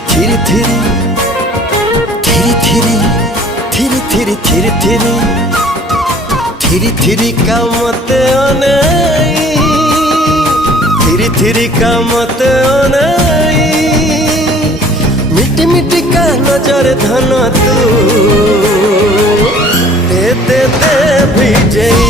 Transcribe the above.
Three three three three three three three three three three का मत नहीं, three three का मत नहीं। मिटी मिटी का नजर धन तू दे दे दे भी जई।